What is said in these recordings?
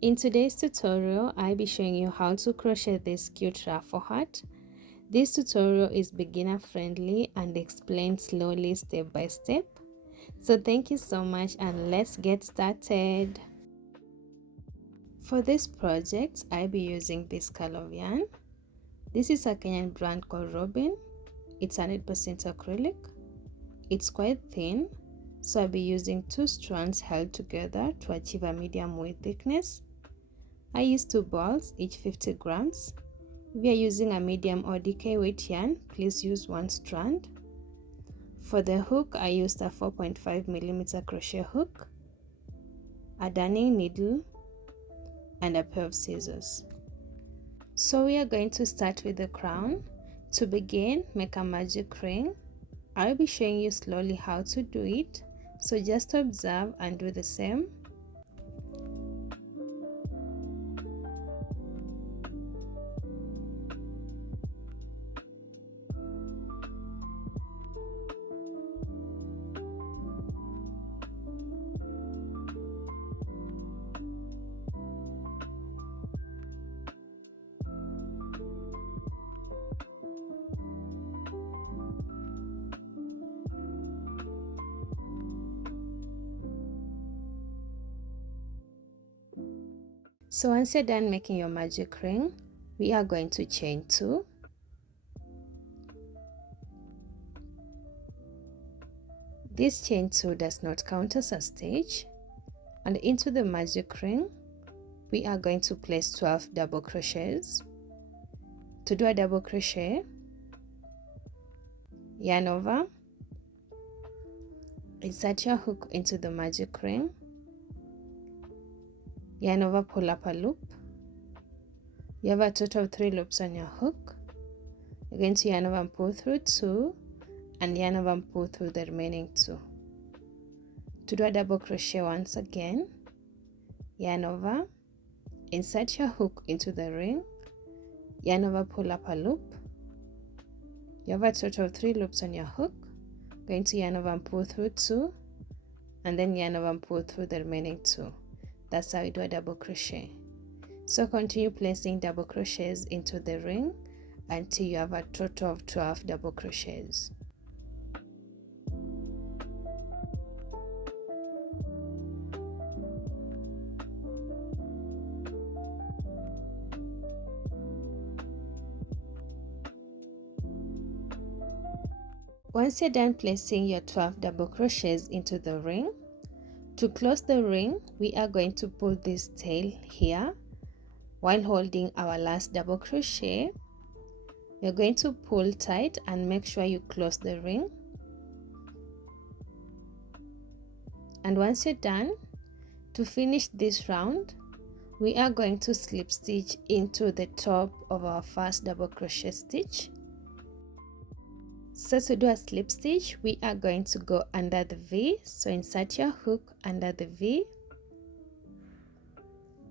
In today's tutorial, I'll be showing you how to crochet this cute ruffle hat. This tutorial is beginner friendly and explained slowly step by step. So thank you so much and let's get started. For this project, I'll be using this color of yarn. This is a Kenyan brand called Robin. It's 100% acrylic. It's quite thin, so I'll be using 2 strands held together to achieve a medium weight thickness. I used 2 balls, each 50 grams. If you are using a medium or DK weight yarn, please use 1 strand. For the hook, I used a 4.5mm crochet hook, a darning needle, and a pair of scissors. So we are going to start with the crown. To begin, make a magic ring. I'll be showing you slowly how to do it, so just observe and do the same. So once you're done making your magic ring, we are going to chain 2. This chain 2 does not count as a stitch, and into the magic ring, we are going to place 12 double crochets. To do a double crochet, yarn over, insert your hook into the magic ring, yarn over, pull up a loop. You have a total of 3 loops on your hook. You're going to yarn over and pull through 2 and yarn over and pull through the remaining 2. To do a double crochet once again, yarn over, insert your hook into the ring, yarn over, pull up a loop. You have a total of 3 loops on your hook. Going to yarn over and pull through 2 and then yarn over and pull through the remaining 2. That's how you do a double crochet. So continue placing double crochets into the ring until you have a total of 12 double crochets. Once you're done placing your 12 double crochets into the ring, to close the ring, we are going to pull this tail here while holding our last double crochet. You're going to pull tight and make sure you close the ring. And once you're done, to finish this round, we are going to slip stitch into the top of our first double crochet stitch. So to do a slip stitch, we are going to go under the V. So insert your hook under the V.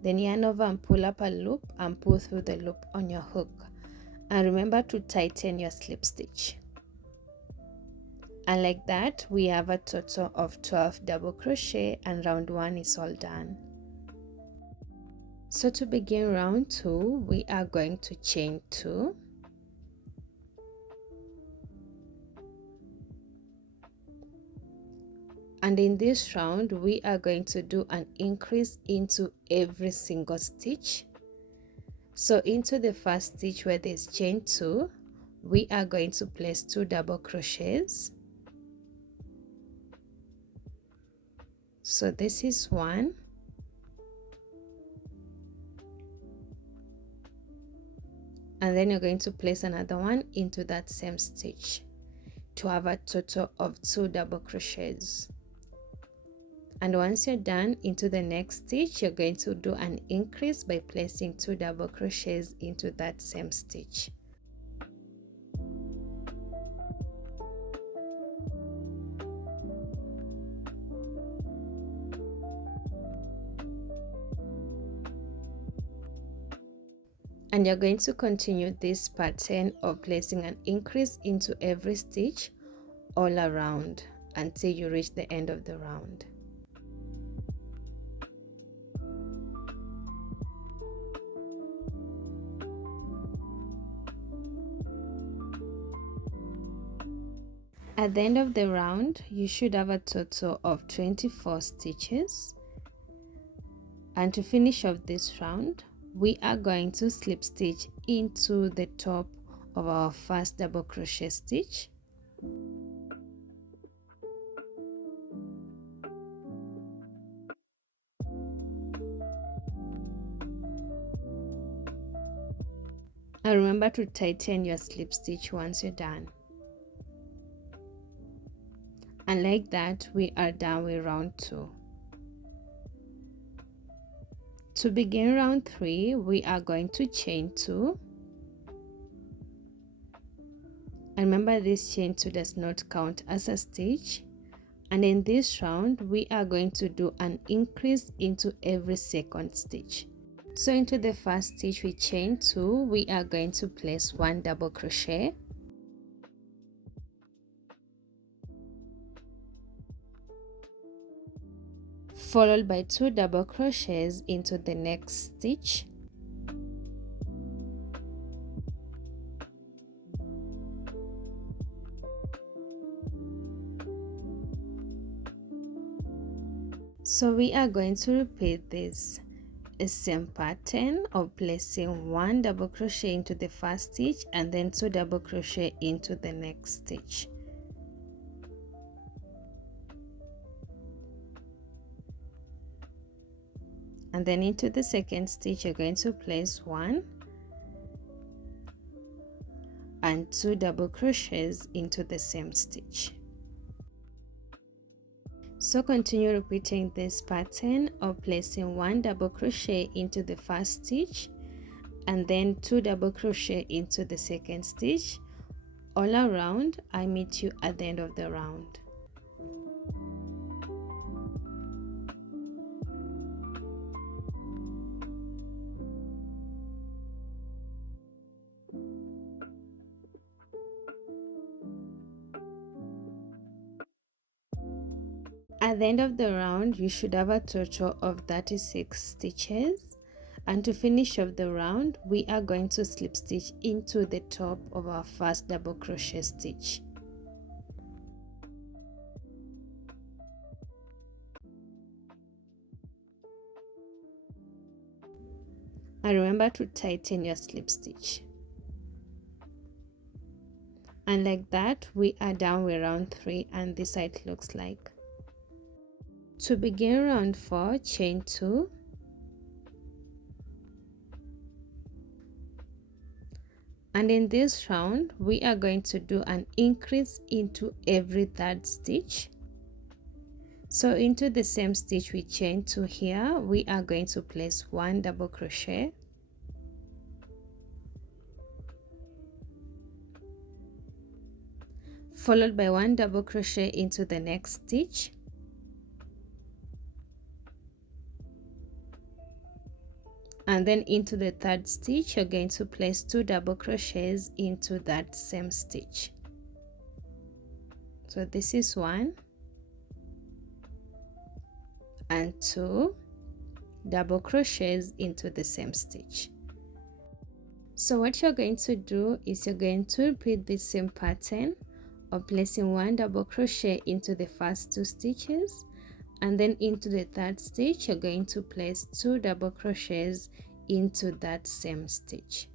Then yarn over and pull up a loop and pull through the loop on your hook. And remember to tighten your slip stitch. And like that, we have a total of 12 double crochet and round 1 is all done. So to begin round 2, we are going to chain 2. And in this round, we are going to do an increase into every single stitch. So into the first stitch where there's chain 2, we are going to place 2 double crochets. So this is 1. And then you're going to place another one into that same stitch to have a total of 2 double crochets. And once you're done, into the next stitch, you're going to do an increase by placing 2 double crochets into that same stitch. And you're going to continue this pattern of placing an increase into every stitch all around until you reach the end of the round. At the end of the round, you should have a total of 24 stitches. And to finish off this round, we are going to slip stitch into the top of our first double crochet stitch. And remember to tighten your slip stitch once you're done. And like that, we are done with round 2. To begin round 3, we are going to chain 2. And remember, this chain 2 does not count as a stitch. And in this round, we are going to do an increase into every second stitch. So into the first stitch we chain 2, we are going to place 1 double crochet. Followed by 2 double crochets into the next stitch. So we are going to repeat this same pattern of placing 1 double crochet into the first stitch and then 2 double crochet into the next stitch. And then into the second stitch you're going to place 1 and 2 double crochets into the same stitch. So continue repeating this pattern of placing 1 double crochet into the first stitch and then 2 double crochet into the second stitch. All around, I meet you at the end of the round. At the end of the round, you should have a total of 36 stitches. And to finish off the round, we are going to slip stitch into the top of our first double crochet stitch. And remember to tighten your slip stitch. And like that, we are done with round 3, and this is how it looks like. To begin round 4, chain 2. And in this round, we are going to do an increase into every third stitch. So into the same stitch we chain 2 here, we are going to place 1 double crochet. Followed by 1 double crochet into the next stitch. And then into the third stitch, you're going to place 2 double crochets into that same stitch. So this is 1 and 2 double crochets into the same stitch. So what you're going to do is you're going to repeat the same pattern of placing 1 double crochet into the first 2 stitches, and then into the third stitch you're going to place 2 double crochets into that same stitch.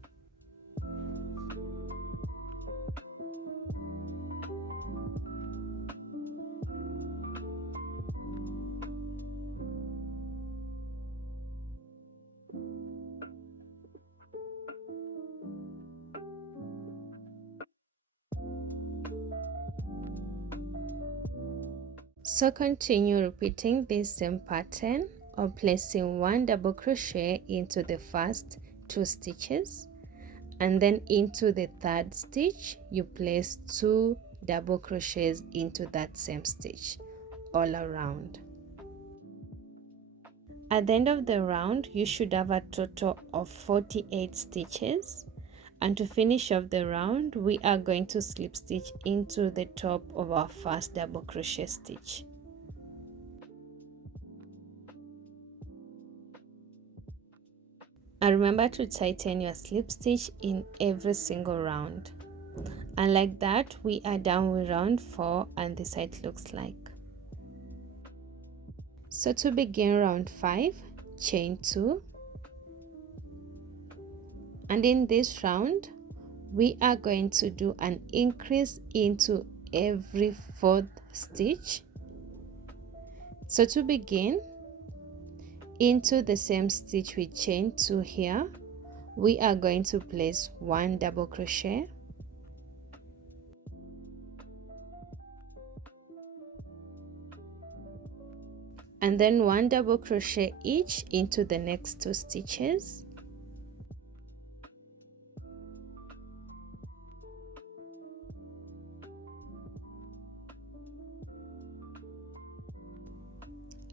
So continue repeating this same pattern of placing 1 double crochet into the first 2 stitches, and then into the third stitch you place 2 double crochets into that same stitch all around. At the end of the round, you should have a total of 48 stitches. And to finish off the round, we are going to slip stitch into the top of our first double crochet stitch. And remember to tighten your slip stitch in every single round. And like that we are done with round 4, and this side looks like. So to begin round 5, chain 2, and in this round we are going to do an increase into every 4th stitch. So to begin, into the same stitch we chain 2 here, we are going to place 1 double crochet, and then 1 double crochet each into the next 2 stitches,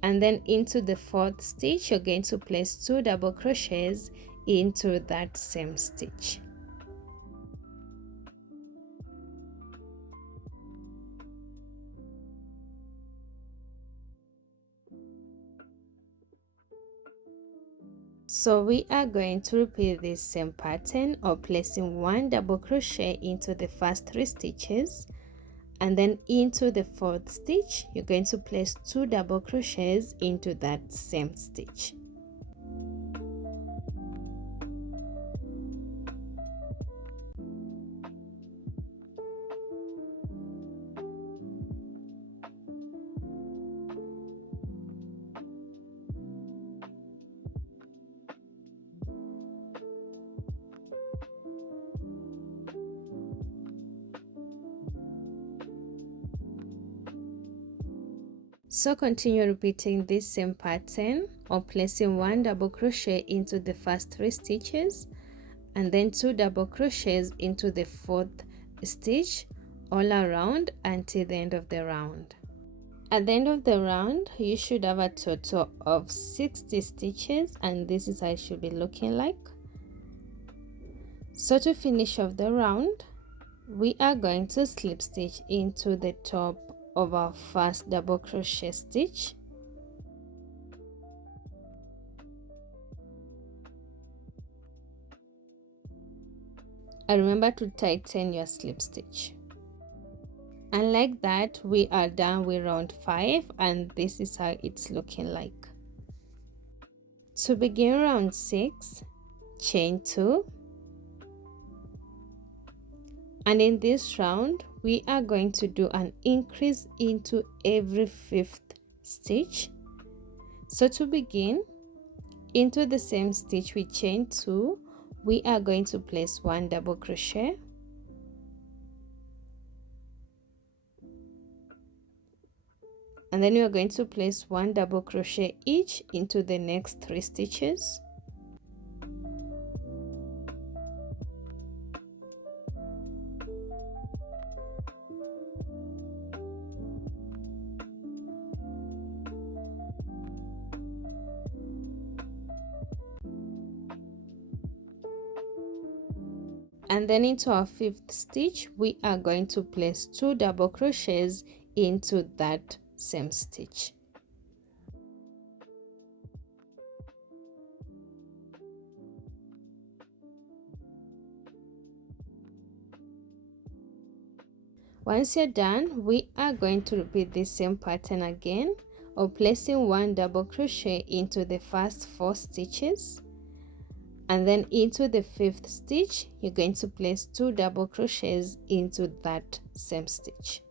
and then into the 4th stitch you're going to place 2 double crochets into that same stitch. So we are going to repeat this same pattern of placing 1 double crochet into the first 3 stitches, and then into the 4th stitch you're going to place 2 double crochets into that same stitch. So continue repeating this same pattern of placing 1 double crochet into the first 3 stitches, and then 2 double crochets into the 4th stitch all around until the end of the round. At the end of the round you should have a total of 60 stitches, and this is how it should be looking like. So to finish off the round, we are going to slip stitch into the top of our first double crochet stitch, and remember to tighten your slip stitch. And like that we are done with round 5, and this is how it's looking like. To begin round 6, chain 2, and in this round we are going to do an increase into every 5th stitch. So to begin, into the same stitch we chain 2, we are going to place 1 double crochet, and then we are going to place 1 double crochet each into the next 3 stitches, and then into our 5th stitch we are going to place 2 double crochets into that same stitch. Once you're done, we are going to repeat this same pattern again of placing 1 double crochet into the first 4 stitches, and then into the 5th stitch you're going to place 2 double crochets into that same stitch.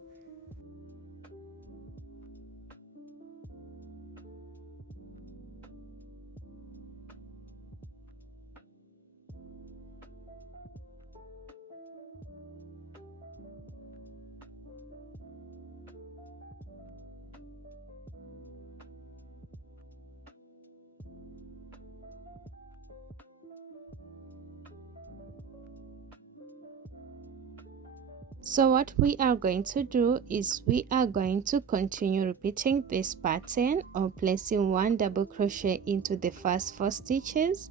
So what we are going to do is we are going to continue repeating this pattern of placing 1 double crochet into the first 4 stitches,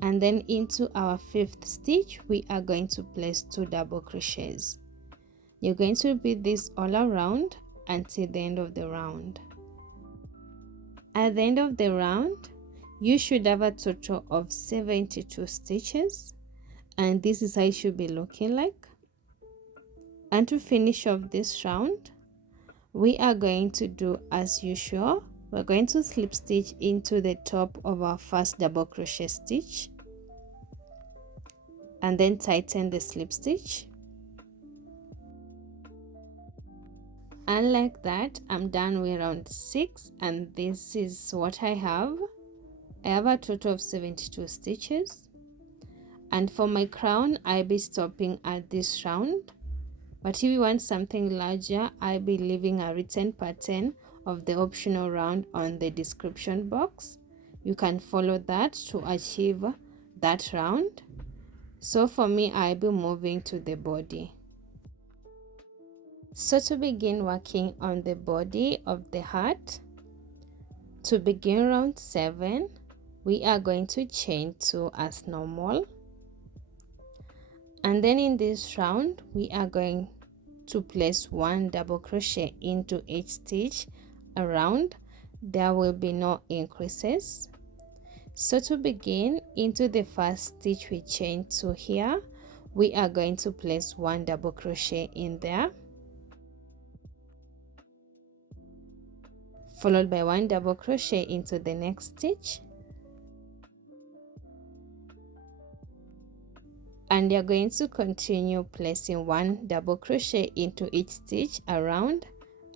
and then into our 5th stitch we are going to place 2 double crochets. You're going to repeat this all around until the end of the round. At the end of the round you should have a total of 72 stitches, and this is how it should be looking like. And to finish off this round, we are going to do as usual. We're going to slip stitch into the top of our first double crochet stitch and then tighten the slip stitch. And like that, I'm done with round 6, and this is what I have. I have a total of 72 stitches, and for my crown I'll be stopping at this round. But if you want something larger, I'll be leaving a written pattern of the optional round on the description box. You can follow that to achieve that round. So for me, I'll be moving to the body. So to begin working on the body of the heart, to begin round 7, we are going to chain 2 as normal. And then in this round, we are going to place 1 double crochet into each stitch around. There will be no increases. So to begin, into the first stitch we chain 2 here, we are going to place 1 double crochet in there, followed by 1 double crochet into the next stitch, and you're going to continue placing 1 double crochet into each stitch around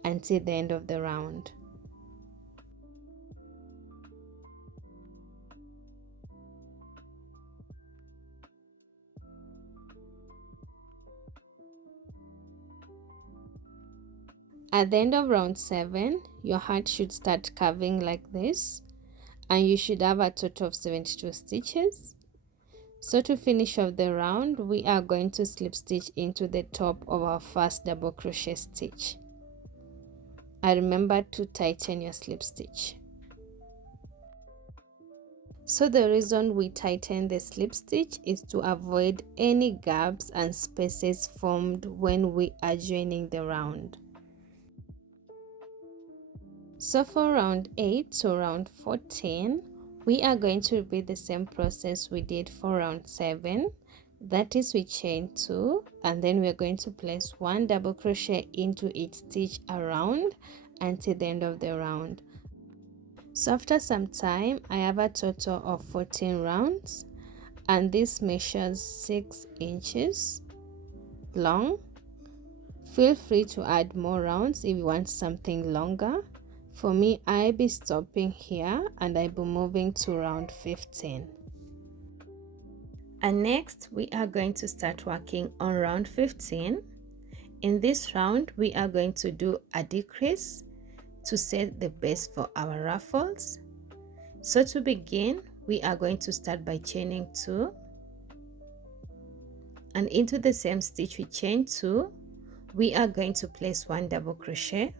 until the end of the round. At the end of round 7, your heart should start curving like this, and you should have a total of 72 stitches. So to finish off the round, we are going to slip stitch into the top of our first double crochet stitch. And remember to tighten your slip stitch. So the reason we tighten the slip stitch is to avoid any gaps and spaces formed when we are joining the round. So for round 8 to round 14, we are going to repeat the same process we did for round 7. That is, we chain 2 and then we're going to place 1 double crochet into each stitch around until the end of the round. So after some time, I have a total of 14 rounds, and this measures 6 inches long. Feel free to add more rounds if you want something longer. For me, I'll be stopping here and I'll be moving to round 15. And next, we are going to start working on round 15. In this round, we are going to do a decrease to set the base for our ruffles. So to begin, we are going to start by chaining 2, and into the same stitch we chain 2, we are going to place 1 double crochet,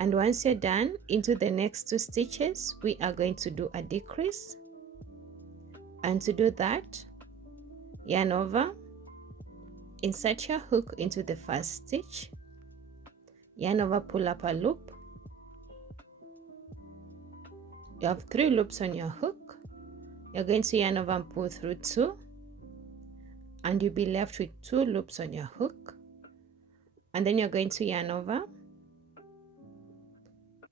and once you're done, into the next 2 stitches we are going to do a decrease. And to do that, yarn over, insert your hook into the first stitch, yarn over, pull up a loop. You have 3 loops on your hook. You're going to yarn over and pull through 2, and you'll be left with 2 loops on your hook. And then you're going to yarn over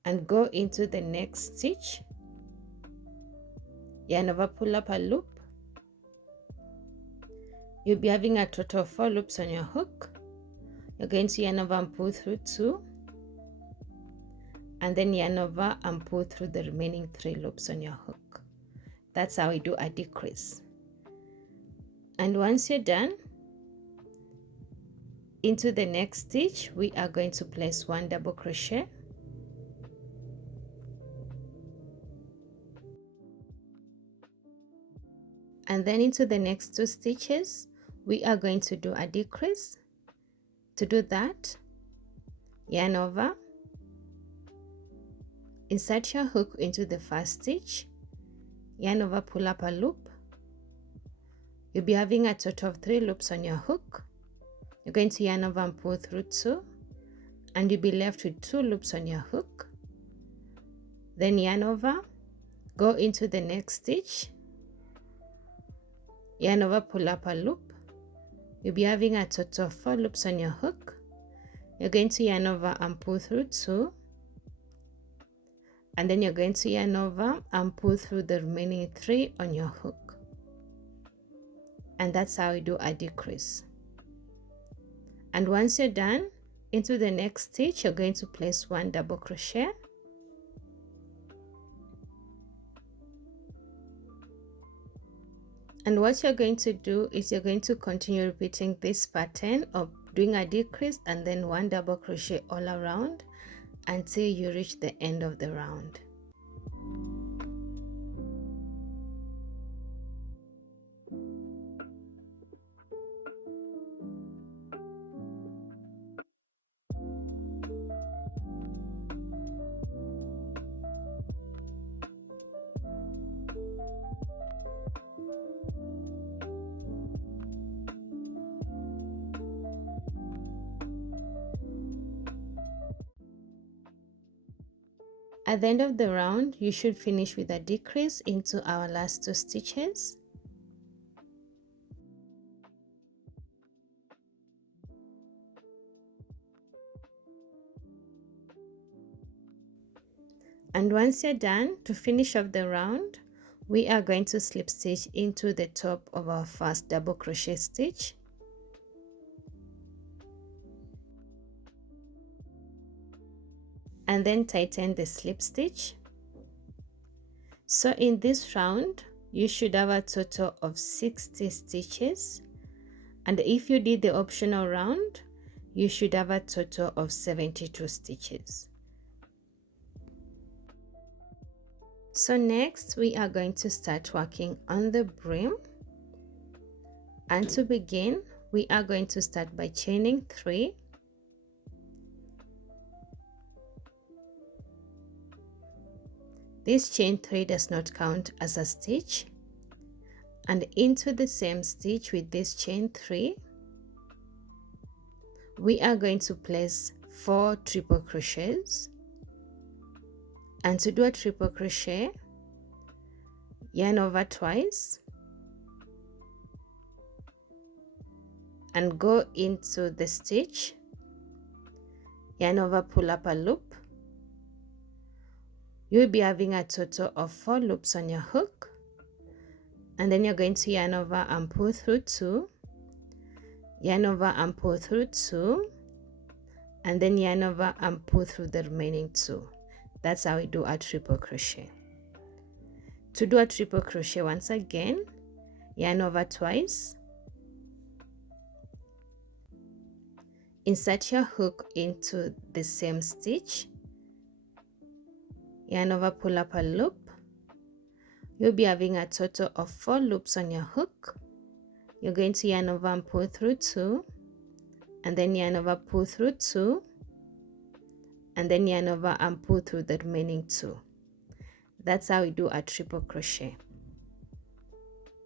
and go into the next stitch, yarn over, pull up a loop. You'll be having a total of 4 loops on your hook. You're going to yarn over and pull through 2, and then yarn over and pull through the remaining 3 loops on your hook. That's how we do a decrease. And once you're done, into the next stitch we are going to place 1 double crochet, and then into the next 2 stitches we are going to do a decrease. To do that, yarn over, insert your hook into the first stitch, yarn over, pull up a loop. You'll be having a total of 3 loops on your hook. You're going to yarn over and pull through 2, and you'll be left with 2 loops on your hook. Then yarn over, go into the next stitch, yarn over, pull up a loop. You'll be having a total of 4 loops on your hook. You're going to yarn over and pull through 2, and then you're going to yarn over and pull through the remaining 3 on your hook. And that's how we do a decrease. And once you're done, into the next stitch you're going to place 1 double crochet, and what you're going to do is you're going to continue repeating this pattern of doing a decrease and then 1 double crochet all around until you reach the end of the round. At the end of the round, you should finish with a decrease into our last 2 stitches. And once you're done, to finish off the round, we are going to slip stitch into the top of our first double crochet stitch. And then tighten the slip stitch. So in this round, you should have a total of 60 stitches. And if you did the optional round, you should have a total of 72 stitches. So next, we are going to start working on the brim. And to begin, we are going to start by chaining 3. This chain 3 does not count as a stitch, and into the same stitch with this chain 3, we are going to place 4 triple crochets. And to do a triple crochet, yarn over twice and go into the stitch, yarn over, pull up a loop. You'll be having a total of 4 loops on your hook, and then you're going to yarn over and pull through 2, yarn over and pull through 2, and then yarn over and pull through the remaining 2. That's how we do a triple crochet. To do a triple crochet, once again, yarn over twice, insert your hook into the same stitch, yarn over, pull up a loop. You'll be having a total of 4 loops on your hook. You're going to yarn over and pull through 2, and then yarn over, pull through 2, and then yarn over and pull through the remaining 2. That's how we do a triple crochet.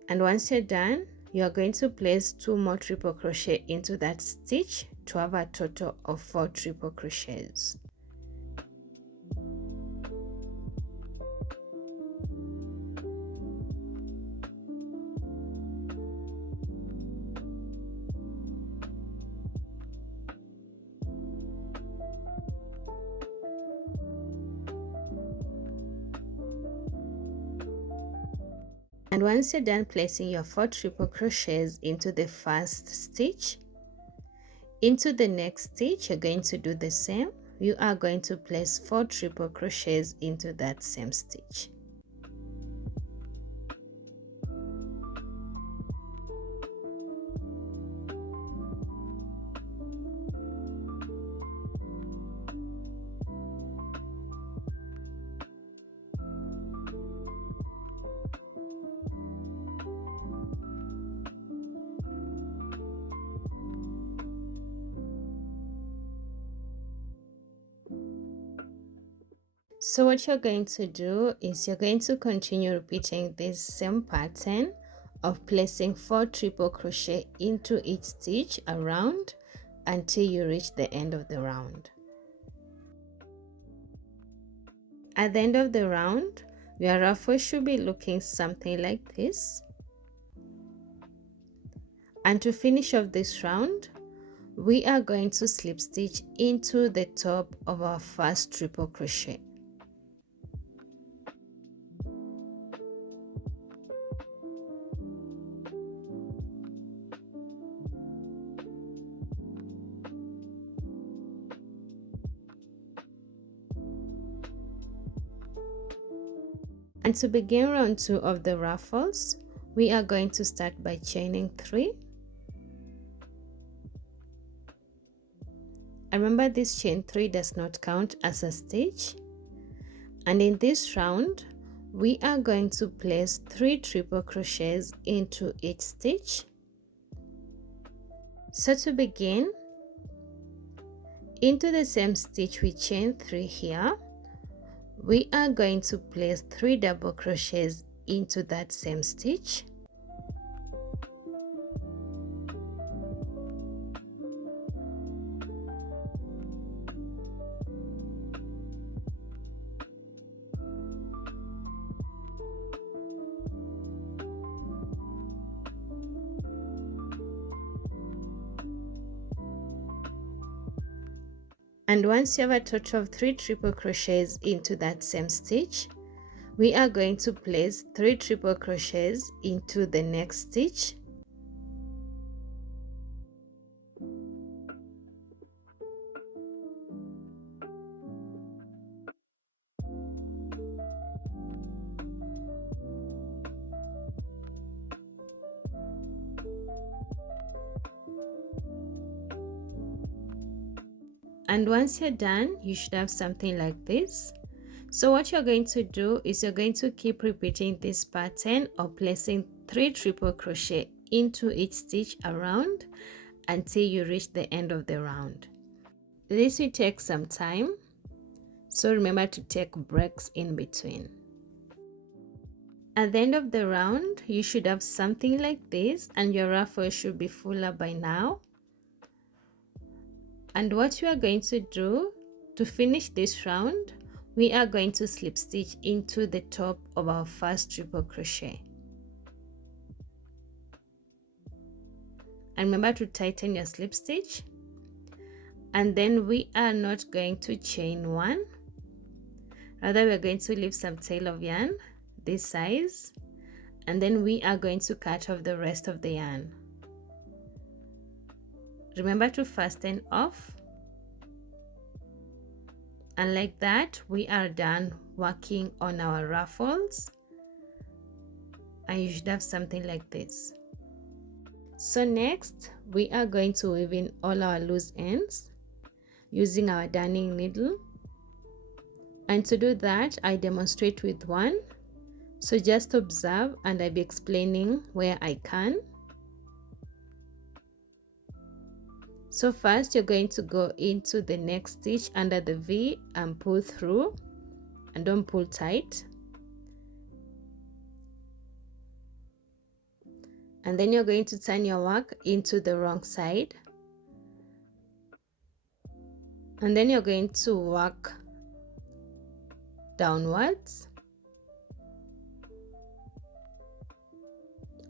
And once you're done, you are going to place 2 more triple crochet into that stitch to have a total of 4 triple crochets. And once you're done placing your 4 triple crochets into the first stitch, into the next stitch you're going to do the same. You are going to place 4 triple crochets into that same stitch. So what you're going to do is you're going to continue repeating this same pattern of placing 4 triple crochet into each stitch around until you reach the end of the round. At the end of the round, your ruffle should be looking something like this. And to finish off this round, we are going to slip stitch into the top of our first triple crochet. And to begin round 2 of the ruffles, we are going to start by chaining 3. And remember, this chain 3 does not count as a stitch. And in this round, we are going to place 3 triple crochets into each stitch. So to begin, into the same stitch we chain 3 here, we are going to place 3 double crochets into that same stitch. And once you have a total of 3 triple crochets into that same stitch, we are going to place 3 triple crochets into the next stitch. And once you're done, you should have something like this. So what you're going to do is you're going to keep repeating this pattern of placing 3 triple crochet into each stitch around until you reach the end of the round. This will take some time, so remember to take breaks in between. At the end of the round, you should have something like this, and your ruffle should be fuller by now. And what we are going to do to finish this round, we are going to slip stitch into the top of our first triple crochet. And remember to tighten your slip stitch. And then we are not going to chain 1. Rather, we're going to leave some tail of yarn this size. And then we are going to cut off the rest of the yarn. Remember to fasten off. And like that, we are done working on our ruffles. And you should have something like this. So next, we are going to weave in all our loose ends using our darning needle. And to do that, I demonstrate with one. So just observe and I'll be explaining where I can. So first you're going to go into the next stitch under the V and pull through, and don't pull tight. And then you're going to turn your work into the wrong side. And then you're going to work downwards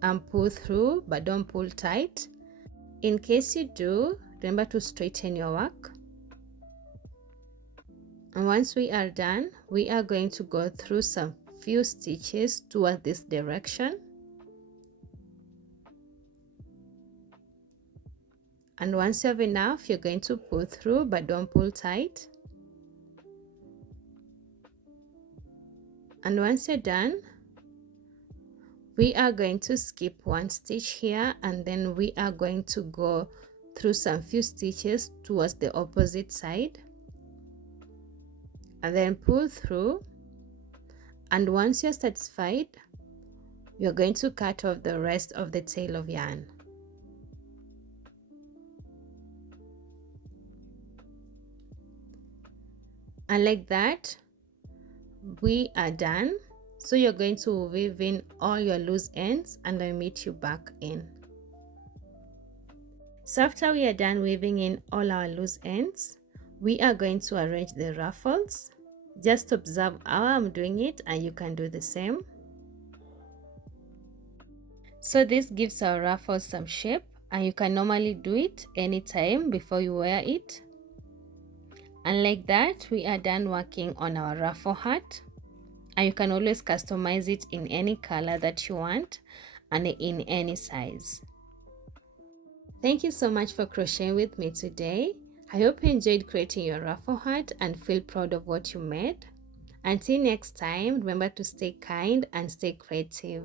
and pull through, but don't pull tight. In case you do, remember to straighten your work. And once we are done, we are going to go through some few stitches toward this direction. And once you have enough, you're going to pull through, but don't pull tight. And once you're done, we are going to skip one stitch here, and then we are going to go through some few stitches towards the opposite side. And then pull through. And once you're satisfied, you're going to cut off the rest of the tail of yarn. And like that, we are done. So you're going to weave in all your loose ends and I'll meet you back in. So after we are done weaving in all our loose ends, we are going to arrange the ruffles. Just observe how I'm doing it and you can do the same. So this gives our ruffles some shape, and you can normally do it anytime before you wear it. And like that, we are done working on our ruffle hat, and you can always customize it in any color that you want and in any size. Thank you so much for crocheting with me today. I hope you enjoyed creating your ruffle hat and feel proud of what you made. Until next time, remember to stay kind and stay creative.